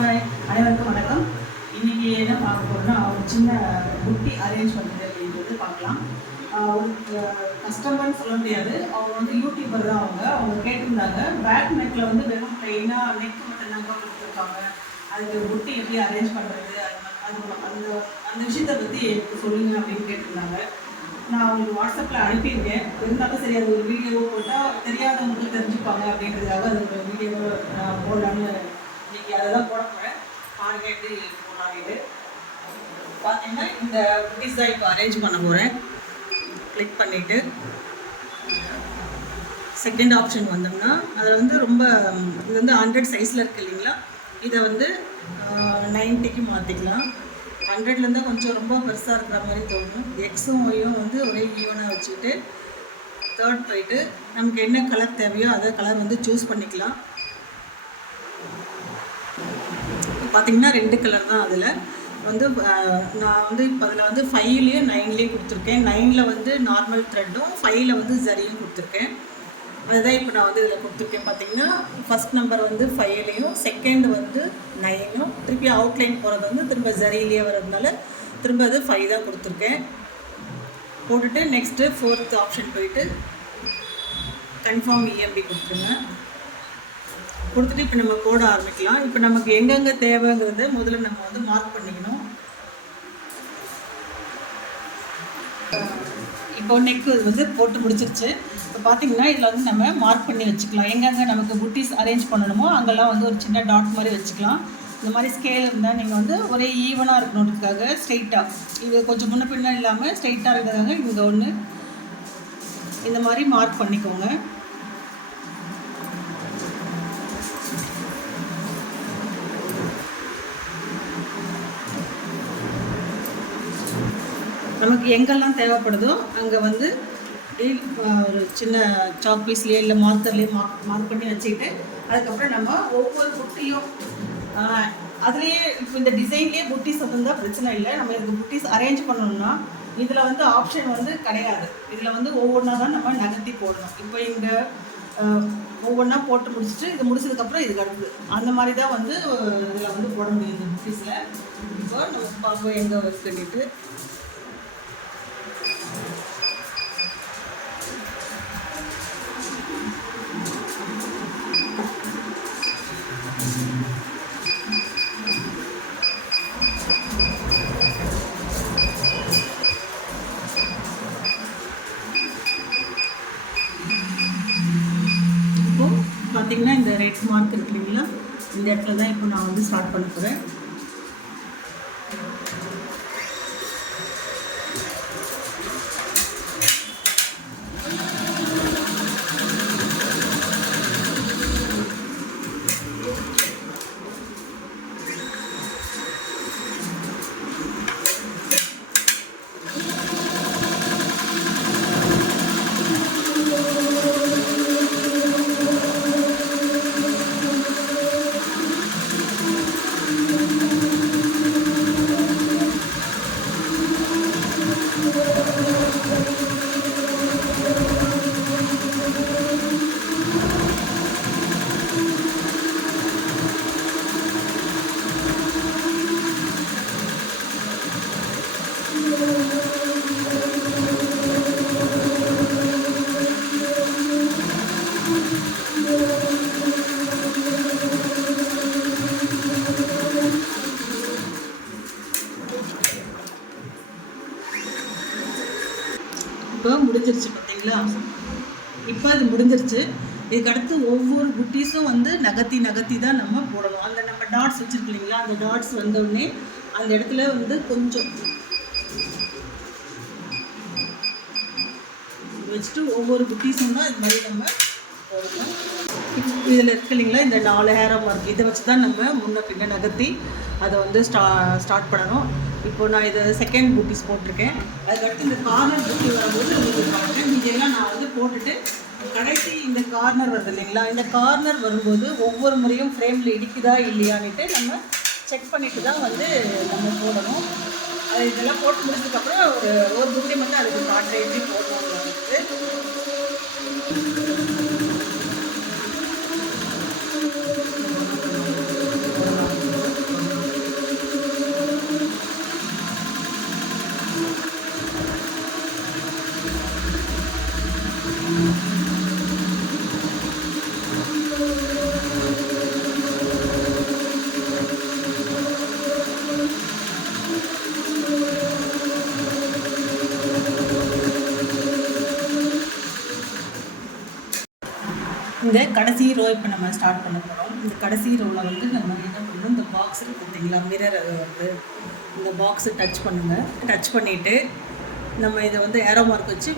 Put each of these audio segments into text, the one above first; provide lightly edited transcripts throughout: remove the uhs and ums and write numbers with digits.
Hi, அனைவருக்கும் வணக்கம். இன்றைக்கி என்ன பார்க்க போகிறோம்னா, ஒரு சின்ன புட்டி அரேஞ்ச் பண்ணுறது அப்படின்றது பார்க்கலாம். ஒரு கஸ்டமர்னு சொல்ல முடியாது, அவங்க வந்து யூடியூபர் தான். அவங்க கேட்டிருந்தாங்க, பேக் நெக்கில் வந்து வெறும் ப்ளைனாக நெக் மட்டும் தாங்க கொடுத்துருக்காங்க, அதுக்கு புட்டி எப்படி அரேஞ்ச் பண்ணுறது, அது அந்த அந்த விஷயத்தை பற்றி சொல்லுங்கள் அப்படின்னு கேட்டிருந்தாங்க. நான் அவங்களுக்கு வாட்ஸ்அப்பில் அனுப்பியிருக்கேன். இருந்தாலும் சரி, அது ஒரு வீடியோவோ போட்டால் தெரியாதவங்களுக்கு தெரிஞ்சுப்பாங்க அப்படின்றதுக்காக அது ஒரு வீடியோவை நான் போடலான்னு இன்றைக்கி அதை தான் போட போகிறேன். பாருங்கள் எப்படி போடலான்னு. பார்த்தீங்கன்னா இந்த புட்டிஸ் தான் இப்போ அரேஞ்ச் பண்ண போகிறேன். கிளிக் பண்ணிவிட்டு செகண்ட் ஆப்ஷன் வந்தோம்னா அதில் வந்து ரொம்ப இது வந்து 100 சைஸில் இருக்குது இல்லைங்களா, இதை வந்து 90க்கு மாற்றிக்கலாம். 100லேருந்து கொஞ்சம் ரொம்ப பெருசாக இருக்கிற மாதிரி தோணும். எக்ஸும் ஒய்யும் வந்து ஒரே ஈவனாக வச்சுக்கிட்டு தேர்ட் போயிட்டு நமக்கு என்ன கலர் தேவையோ அதை கலர் வந்து சூஸ் பண்ணிக்கலாம். பார்த்திங்கன்னா 2 கலர் தான். அதில் வந்து நான் வந்து இப்போ அதில் வந்து 5லேயும் 9லேயும் கொடுத்துருக்கேன். 9ல் வந்து நார்மல் த்ரெட்டும் 5ல் வந்து ஜரியும் கொடுத்துருக்கேன். அதுதான் இப்போ நான் வந்து இதில் கொடுத்துருக்கேன். பார்த்திங்கன்னா ஃபஸ்ட் நம்பர் வந்து 5லேயும், செகண்ட் வந்து 9ம், திருப்பி அவுட்லைன் போகிறது வந்து திரும்ப ஜரியிலேயே வர்றதுனால திரும்ப அது 5 தான் கொடுத்துருக்கேன். போட்டுட்டு நெக்ஸ்ட்டு 4th ஆப்ஷன் போயிட்டு கன்ஃபார்ம் இஎம்பி கொடுத்துருங்க. கொடுத்துட்டு இப்போ நம்ம போட ஆரம்பிக்கலாம். இப்போ நமக்கு எங்கெங்கே தேவைங்கிறத முதல்ல நம்ம வந்து மார்க் பண்ணிக்கணும். இப்போ நெக்கு வந்து போட்டு முடிச்சிருச்சு. இப்போ பார்த்திங்கன்னா இதில் வந்து நம்ம மார்க் பண்ணி வச்சுக்கலாம். எங்கெங்கே நமக்கு புட்டிஸ் அரேஞ்ச் பண்ணணுமோ அங்கெல்லாம் வந்து ஒரு சின்ன டாட் மாதிரி வச்சுக்கலாம். இந்த மாதிரி ஸ்கேல் இருந்தால் நீங்கள் வந்து ஒரே ஈவனாக இருக்கணுன்றதுக்காக ஸ்ட்ரெயிட்டாக, இது கொஞ்சம் முன்ன பின்ன இல்லாமல் ஸ்ட்ரெயிட்டாக இருக்கிறதுக்காக இங்கே ஒன்று இந்த மாதிரி மார்க் பண்ணிக்கோங்க. நமக்கு எங்கெல்லாம் தேவைப்படுதோ அங்கே வந்து ஒரு சின்ன சாக் பீஸ்லேயே இல்லை மார்க்கர்லேயே மார்க் பண்ணி வச்சுக்கிட்டு அதுக்கப்புறம் நம்ம ஒவ்வொரு புட்டியும் அதுலேயே இப்போ இந்த டிசைன்லேயே புட்டிஸ் வந்தால் பிரச்சனை இல்லை. நம்ம இதுக்கு புட்டிஸ் அரேஞ்ச் பண்ணணும்னா இதில் வந்து ஆப்ஷன் வந்து கிடையாது. இதில் வந்து ஒவ்வொன்றா தான் நம்ம நகர்த்தி போடணும். இப்போ இங்கே ஒவ்வொன்றா போட்டு முடிச்சுட்டு இது முடிச்சதுக்கப்புறம் இதுக்கு அடுத்து அந்த மாதிரி தான் வந்து இதில் வந்து போட முடியும் இந்த புட்டிஸில். இப்போ நம்ம பார்ப்போம் எங்கே ஒர்க் பண்ணிட்டு பார்த்திங்கன்னா இந்த ரெட் மார்க் இருக்கு இல்லைங்களா, இந்த இடத்துல தான் இப்போ நான் வந்து ஸ்டார்ட் பண்ண போகிறேன். இப்போ முடிஞ்சிருச்சு பார்த்தீங்களா. இப்போ அது முடிஞ்சிருச்சு. இதுக்கடுத்து ஒவ்வொரு புட்டிஸும் வந்து நகர்த்தி தான் நம்ம போடணும். அந்த நம்ம டாட்ஸ் வச்சுருக்கு இல்லைங்களா, அந்த டாட்ஸ் வந்தோடனே அந்த இடத்துல வந்து கொஞ்சம் வச்சுட்டு ஒவ்வொரு புட்டிஸும் தான் இது மாதிரி நம்ம போடணும். இதில் இருக்கு இல்லைங்களா, இந்த 4 ஹேரோ மார்க் இதை வச்சு தான் நம்ம முன்ன பின்ன நகர்த்தி அதை வந்து ஸ்டார்ட் பண்ணணும். இப்போ நான் இதை செகண்ட் புட்டிஸ் போட்டிருக்கேன். அதுக்கடுத்து இந்த கார்னர் புட்டி வரும்போது உங்களுக்கு பாருங்கள், இதெல்லாம் நான் வந்து போட்டுட்டு கடைசி இந்த கார்னர் வருது இல்லைங்களா, இந்த கார்னர் வரும்போது ஒவ்வொரு முறையும் ஃப்ரேமில் இடிக்குதா இல்லையான்னுட்டு நம்ம செக் பண்ணிட்டு தான் வந்து நம்ம போடணும். அது இதெல்லாம் போட்டு முடிச்சதுக்கப்புறம் ஒரு புட்டி வந்து அதுக்கு காட்டுற எப்படி போடணும். கடைசி ரோ இப்போ நம்ம ஸ்டார்ட் பண்ண போகிறோம். இந்த கடைசி ரோவில் வந்து நம்ம என்ன பண்ணணும், இந்த பாக்ஸ் இருக்குது பார்த்தீங்களா, மிரர் வந்து இந்த பாக்ஸை டச் பண்ணுங்கள். டச் பண்ணிவிட்டு நம்ம இதை வந்து ஏரோ மார்க் வச்சு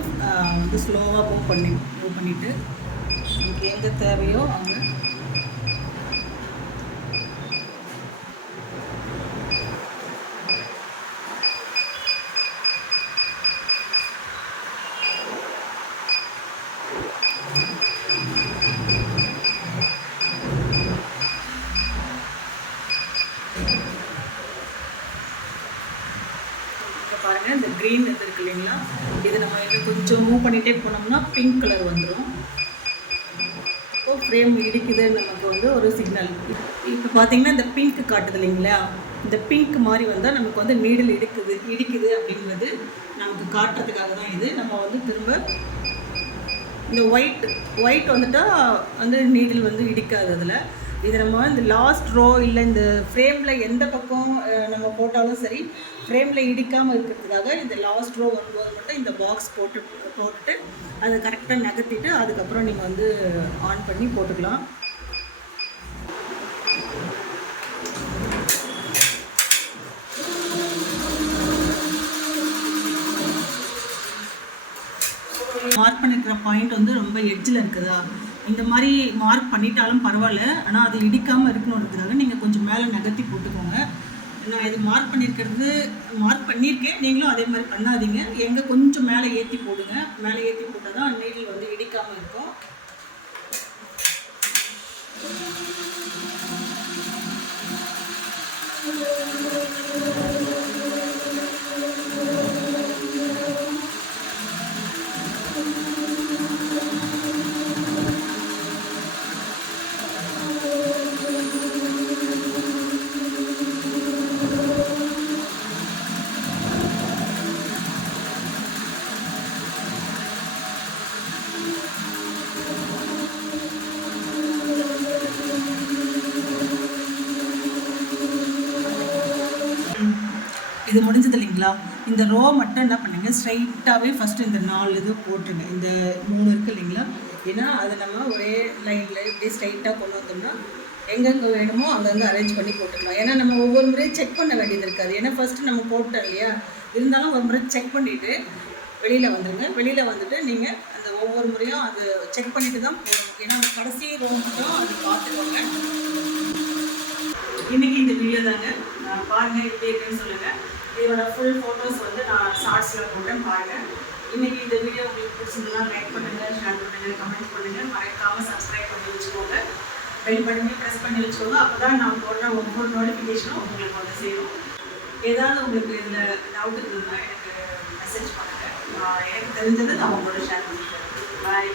வந்து ஸ்லோவாக மூவ் பண்ணிவிட்டு நமக்கு எங்கே தேவையோ அங்கே பாருங்கள். இந்த க்ரீன் இது இருக்குது இல்லைங்களா, இது நம்ம இன்னும் கொஞ்சம் மூவ் பண்ணிகிட்டே போனோம்னா பிங்க் கலர் வந்துடும். இப்போ ஃப்ரேம் இடிக்குது நமக்கு வந்து ஒரு சிக்னல். இப்போ பார்த்தீங்கன்னா இந்த பிங்க் காட்டுது இல்லைங்களா, இந்த பிங்க் மாதிரி வந்தால் நமக்கு வந்து நீடில் இடிக்குது அப்படிங்கிறது நமக்கு காட்டுறதுக்காக தான் இது. நம்ம வந்து திரும்ப இந்த ஒயிட் வந்துட்டால் வந்து நீடில் வந்து இடிக்காது. அதில் இது நம்ம இந்த லாஸ்ட் ரோ இல்லை இந்த ஃப்ரேமில் எந்த பக்கம் நம்ம போட்டாலும் சரி, ஃப்ரேமில் இடிக்காமல் இருக்கிறதுக்காக இந்த லாஸ்ட் ரோ வரும்போது மட்டும் இந்த பாக்ஸ் போட்டுட்டு அதை கரெக்டாக நகர்த்திட்டு அதுக்கப்புறம் நீங்கள் வந்து ஆன் பண்ணி போட்டுக்கலாம். மார்க் பண்ணியிருக்கிற பாயிண்ட் வந்து ரொம்ப எட்ஜில் இருக்குதா, இந்த மாதிரி மார்க் பண்ணிட்டாலும் பரவாயில்ல, ஆனால் அது இடிக்காமல் இருக்கணுன்றதுக்காக நீங்கள் கொஞ்சம் மேலே நகர்த்தி போட்டுக்கோங்க. நான் இது மார்க் பண்ணியிருக்கேன், நீங்களும் அதே மாதிரி பண்ணாதீங்க. எங்கே கொஞ்சம் மேலே ஏற்றி போடுங்க. மேலே ஏற்றி போட்டால் தான் நீடில் வந்து இடிக்காமல் இருக்கும். இது முடிஞ்சது இல்லைங்களா, இந்த ரோ மட்டும் என்ன பண்ணுங்க, ஸ்ட்ரைட்டாகவே ஃபஸ்ட்டு இந்த 4 இது போட்டுருங்க. இந்த 3 இருக்குது இல்லைங்களா, ஏன்னா அதை நம்ம ஒரே லைனில் இப்படியே ஸ்ட்ரைட்டாக கொண்டு வந்தோம்னா எங்கெங்கே வேணுமோ அங்கங்கே அரேஞ்ச் பண்ணி போட்டுக்கலாம். ஏன்னா நம்ம ஒவ்வொரு முறையும் செக் பண்ண வேண்டியது இருக்காது. ஏன்னா ஃபஸ்ட்டு நம்ம போட்டோம் இல்லையா, இருந்தாலும் ஒரு முறை செக் பண்ணிவிட்டு வெளியில் வந்துடுங்க. வெளியில் வந்துட்டு நீங்கள் அந்த ஒவ்வொரு முறையும் அது செக் பண்ணிவிட்டு தான் போடணும். ஏன்னா அந்த கடைசி ரோ மட்டும் அது பார்த்துக்கோங்க. இன்றைக்கி இந்த வீடியோ தாங்க, பாருங்கள் எப்படி இருக்குன்னு சொல்லுங்கள். இதோட ஃபுல் ஃபோட்டோஸ் வந்து நான் ஷார்ட்ஸில் போட்டேன், பாருங்கள். இன்றைக்கி இந்த வீடியோ உங்களுக்கு பிடிச்சிருந்தா லைக் பண்ணுங்கள், ஷேர் பண்ணுங்கள், கமெண்ட் பண்ணுங்கள். மறக்காமல் சப்ஸ்கிரைப் பண்ணி வச்சுக்கோங்க. பெல் பட்டனையும் ப்ரெஸ் பண்ணி வச்சுக்கோங்க. அப்போ தான் நான் போடுற ஒவ்வொரு நோட்டிஃபிகேஷனும் உங்களுக்கு வந்து சேரும். ஏதாவது உங்களுக்கு இதில் டவுட் இருந்ததுன்னா எனக்கு மெசேஜ் பண்ணுங்கள். எனக்கு தெரிஞ்சதை நான் உங்களோட ஷேர் பண்ணிக்கிறேன். பாய்.